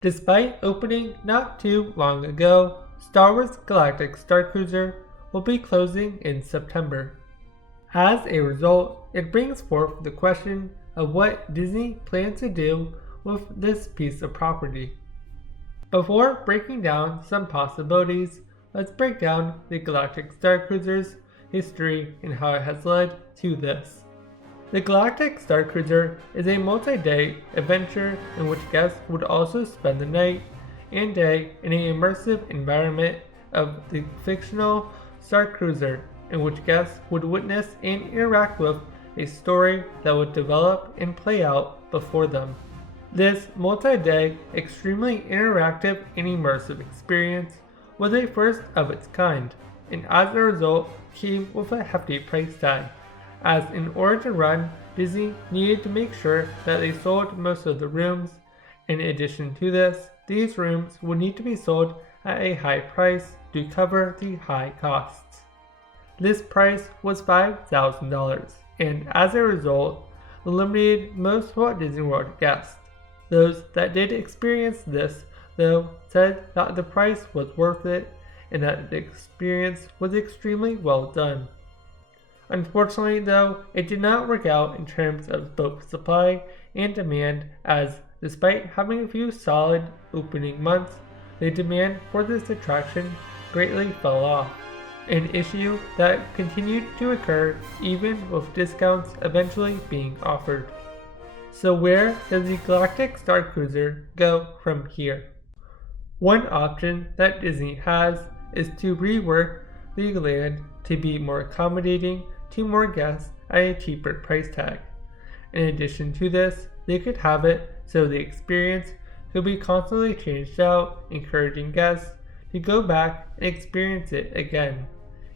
Despite opening not too long ago, Star Wars Galactic Starcruiser will be closing in September. As a result, it brings forth the question of what Disney plans to do with this piece of property. Before breaking down some possibilities, let's break down the Galactic Starcruiser's history and how it has led to this. The Galactic Starcruiser is a multi-day adventure in which guests would also spend the night and day in an immersive environment of the fictional Starcruiser, in which guests would witness and interact with a story that would develop and play out before them. This multi-day, extremely interactive and immersive experience was a first of its kind, and as a result came with a hefty price tag, as in order to run, Disney needed to make sure that they sold most of the rooms. In addition to this, these rooms would need to be sold at a high price to cover the high costs. This price was $5,000, and as a result, eliminated most Walt Disney World guests. Those that did experience this, though, said that the price was worth it and that the experience was extremely well done. Unfortunately, though, it did not work out in terms of both supply and demand, as despite having a few solid opening months, the demand for this attraction greatly fell off, an issue that continued to occur even with discounts eventually being offered. So where does the Galactic Starcruiser go from here? One option that Disney has is to rework the land to be more accommodating to more guests at a cheaper price tag. In addition to this, they could have it so the experience could be constantly changed out, encouraging guests to go back and experience it again,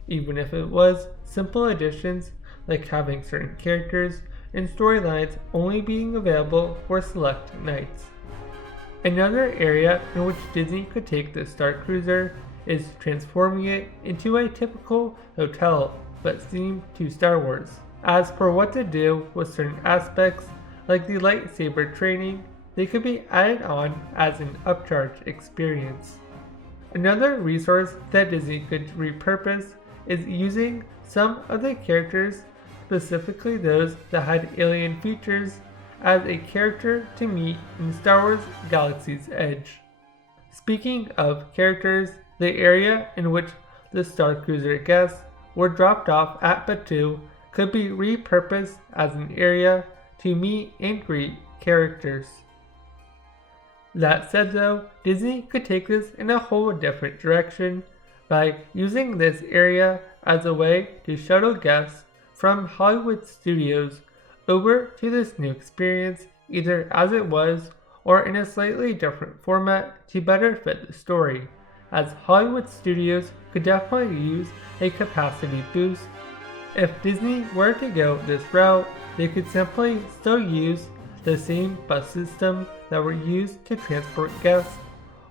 even if it was simple additions like having certain characters and storylines only being available for select nights. Another area in which Disney could take the Starcruiser is transforming it into a typical hotel but themed to Star Wars. As for what to do with certain aspects, like the lightsaber training, they could be added on as an upcharge experience. Another resource that Disney could repurpose is using some of the characters, specifically those that had alien features, as a character to meet in Star Wars Galaxy's Edge. Speaking of characters, the area in which the Starcruiser guests were dropped off at Batuu could be repurposed as an area to meet and greet characters. That said though, Disney could take this in a whole different direction by using this area as a way to shuttle guests from Hollywood studios over to this new experience, either as it was or in a slightly different format to better fit the story, as Hollywood studios could definitely use a capacity boost. If Disney were to go this route, they could simply still use the same bus system that were used to transport guests,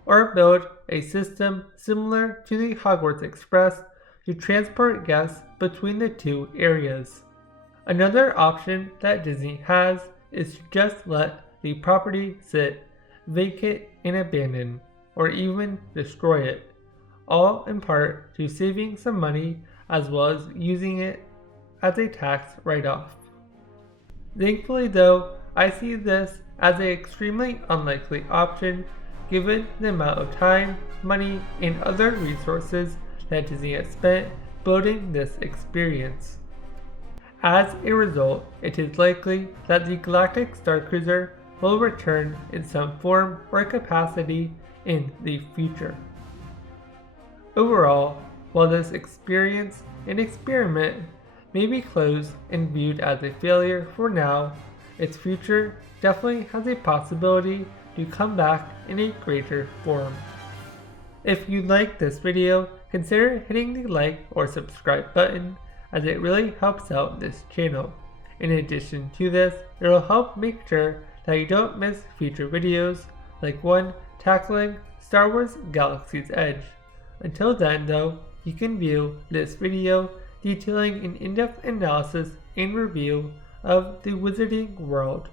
or build a system similar to the Hogwarts Express to transport guests between the two areas. Another option that Disney has is to just let the property sit, vacant and abandoned, or even destroy it, all in part to saving some money as well as using it as a tax write-off. Thankfully though, I see this as an extremely unlikely option given the amount of time, money, and other resources that Disney has spent building this experience. As a result, it is likely that the Galactic Starcruiser will return in some form or capacity in the future. Overall, while this experience and experiment may be closed and viewed as a failure for now, its future definitely has a possibility to come back in a greater form. If you liked this video, consider hitting the like or subscribe button, as it really helps out this channel. In addition to this, it will help make sure that you don't miss future videos like one tackling Star Wars Galaxy's Edge. Until then though, you can view this video detailing an in-depth analysis and review of the Wizarding World.